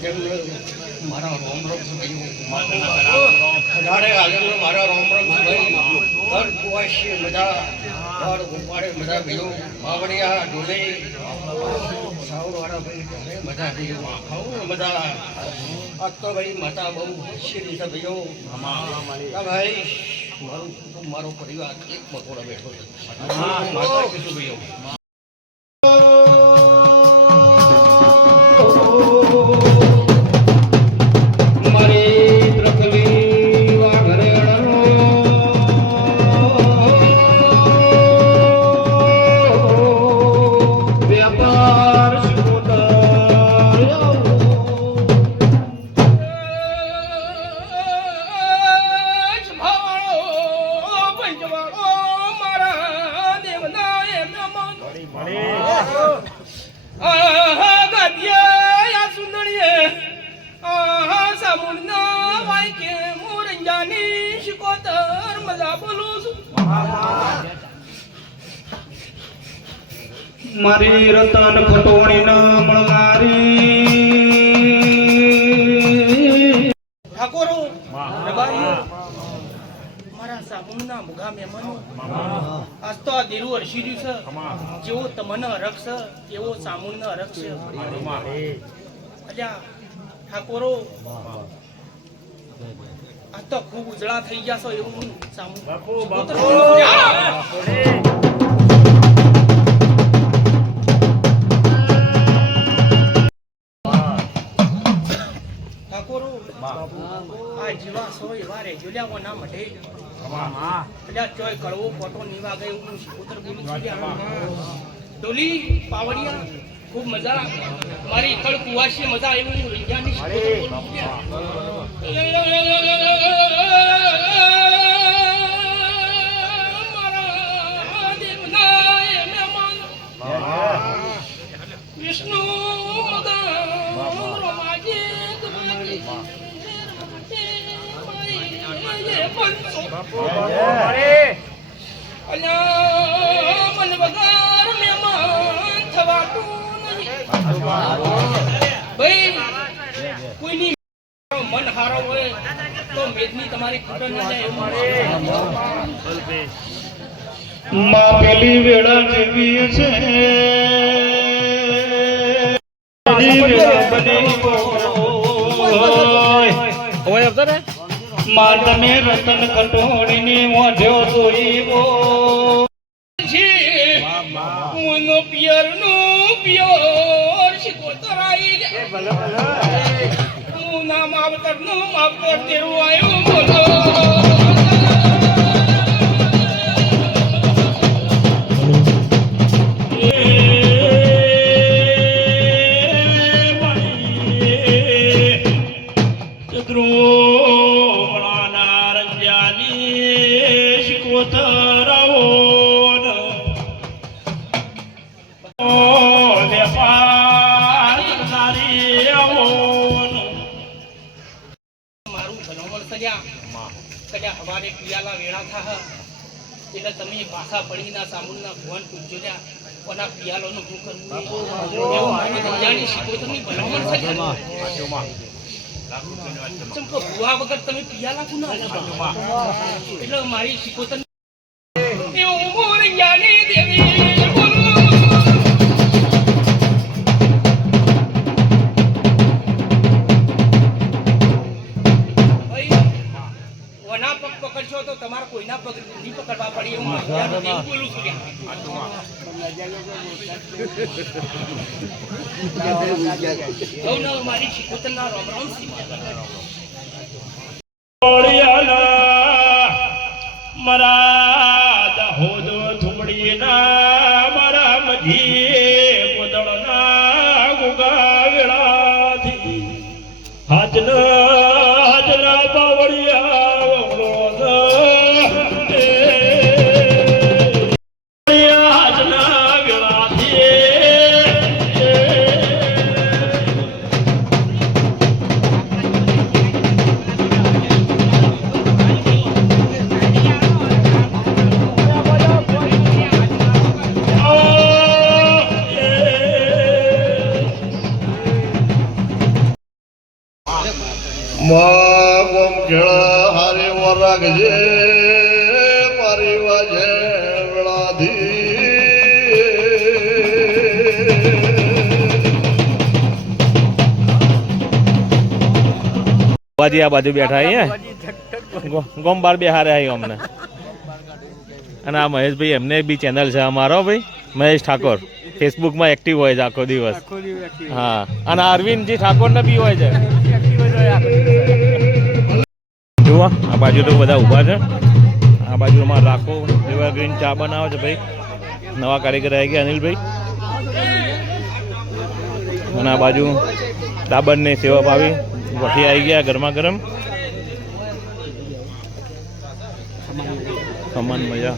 મારા રોમ રોમ અઢારે હાજર મારા રોમ રોમ ઘર કુવાશી મજા ઘર ઉપાડે મજા ભીઓ માવડિયા ઢોલે સાવરવાળા ભાઈ ઘરે મજા ભીઓ ખાવું મજા આજ તો ભાઈ માતા બહુ હોશિયારી છે ભીઓ ભાઈ મારો પરિવાર એક બપોરા બેઠો છે માતા કીધું ભીઓ મારી રતન ખટોણી ન મળનારી ઠાકોરો રબારીઓ મારા સાબુના મુગા મહેમાનો આજ તો આ દેરું અરસી રહ્યું છે જેવો તમને હરખ છે એવો સામુન હરખ છે અલ્યા ઠાકોરો આ તો ખૂબ ઉજળા થઈ ગયા છો એવું સામુન આ જીવા સો એવા રેજુલ્યા ના મઢે એટલે ચોય કડવો ફોટો નીવા ગયો હું પુત્ર બોલું છું ડોલી પાવડિયા ખૂબ મજા મારી કળ કુવાશી મજા એવું હું વિજ્ઞાની વિષ્ણુ મન વગર મહેમાન થવાતું નહીં ભાઈ કોઈની મન હારો હોય તો મેદની તમારી ખબર ન જાય માં પેલી વેળા જેવી છે માં તમે રતન ખટોણી ની મોઢ્યો જોઈવો મુનો પિયર નું પિયર શિકોતરાઈ મુના માવતર નું માવતર તેરું આયું બોલો હવારે પિયાલા વેળા થા એટલે તમે પાછા પડીના સામુના ભગવાન પૂછજો લ્યા કોના પિયાલોનું શું કરવું એવું મારી દયાની શીખોતરની ભલામણ છે ચમકો ભુવા વગર તમે પિયાલા કુના એટલે મારી શીખોતર એવું મોર જ્ઞાની દેવી તો તમારે કોઈના પગ નહીં પકડવા પડે એવું બોલું છું મારી શિકોતરના રામ રામ મારા દાહોદ થુમડી ના મારા મધી ગોદળના ગુગા વેળાથી હાજના પાવડિયા માં ગોમ ખેડા હારે વરાગજે મારી વાજે વેળાધી બાજી આ બાજુ બેઠા અહીંયા ગોમ બાર બે હારે આવી અમને અને આ મહેશભાઈ એમને બી ચેનલ છે અમારો ભાઈ મહેશ ઠાકોર ફેસબુકમાં એક્ટિવ હોય છે આખો દિવસ હા અને અરવિંદજી ઠાકોરને બી હોય છે જુઓ આ બાજુ તો બધા ઊભા છે આ બાજુ અમારે રાખો એવરગ્રીન ચા બનાવે છે ભાઈ નવા કારીગર આવી ગયા અનિલભાઈ અને આ બાજુ ડાબરની સેવા ભાવી વઠી આવી ગયા ગરમા ગરમ ખમણ મજા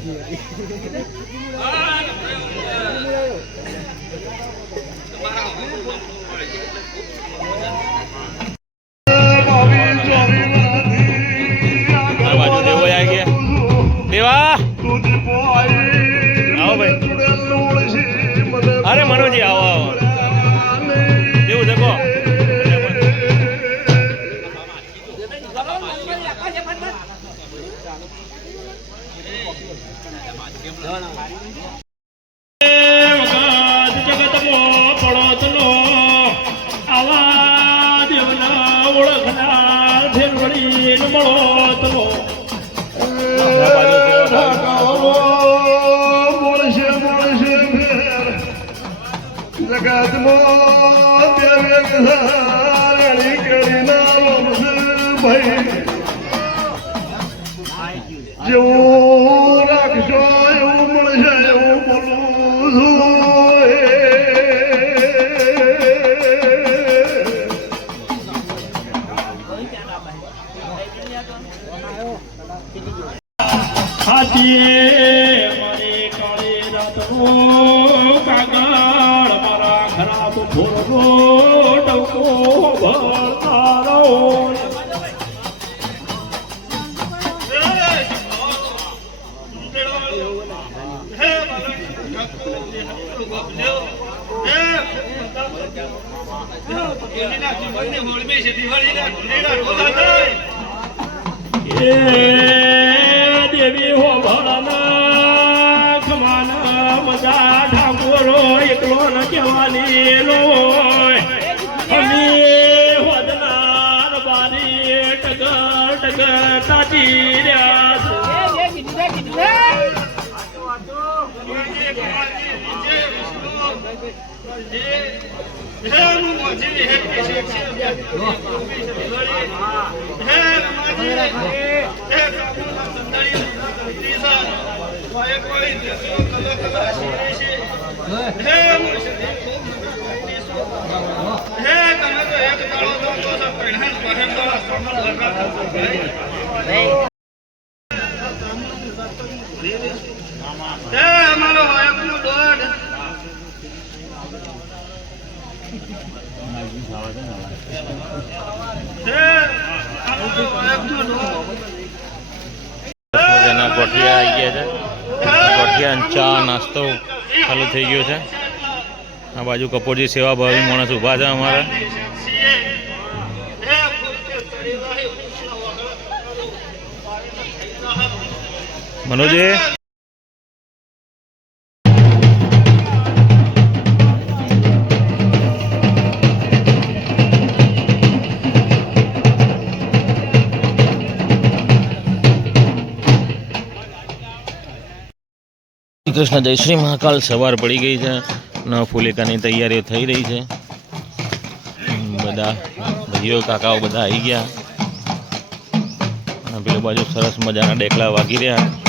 આ બાજુ દેવો આવી ગયા દેવા આવો ભાઈ અરે મનોજી આવો આવો કેવું છે કહો જેવું રાખશો એવું મળશે એવું બોલું છું મારી કાળી રાતનો કાગળ મારા ખરાબ ભોરવો ડકો ભરતારો દેવી હો ભળના ખમાના મજા ઠાકોરો એકલો ન કહેવાની લોય અમી હોદનાર બારી ટગર ટગર તાજી રહ્યા ગોઠિયા આવી ગયા છે ગોઠિયા ચા નાસ્તો ચાલુ થઈ ગયો છે આ બાજુ કપૂરજી સેવા ભાવી માણસ ઊભા છે અમારા મનોજી કૃષ્ણ જય શ્રી મહાકાલ સવાર પડી ગઈ છે ન ફૂલિકાની તૈયારીઓ થઈ રહી છે બધા ભાઈઓ કાકાઓ બધા આવી ગયા અને પેલી બાજુ સરસ મજાના ડેકલા વાગી રહ્યા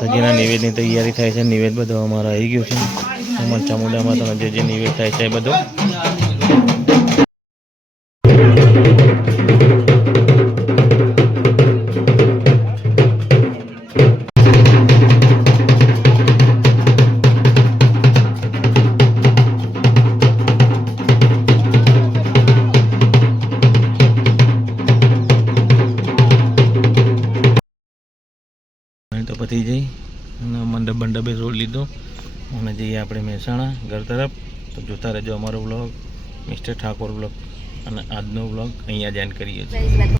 માતાજીના નિવેદની તૈયારી થાય છે. નિવેદ બધું અમારે આવી ગયું છે. હનુમાન ચામુંડા માતાનો જે નિવેદ થાય છે એ બધું. તો પતી જઈ અને મંડપ બંડપે રોડ લીધો અને જઈએ આપણે મહેસાણા ઘર તરફ. તો જોતા રહેજો અમારો વ્લોગ મિસ્ટર ઠાકોર વ્લોગ અને આજનો વ્લોગ અહીંયા જ એન્ડ કરીએ છીએ.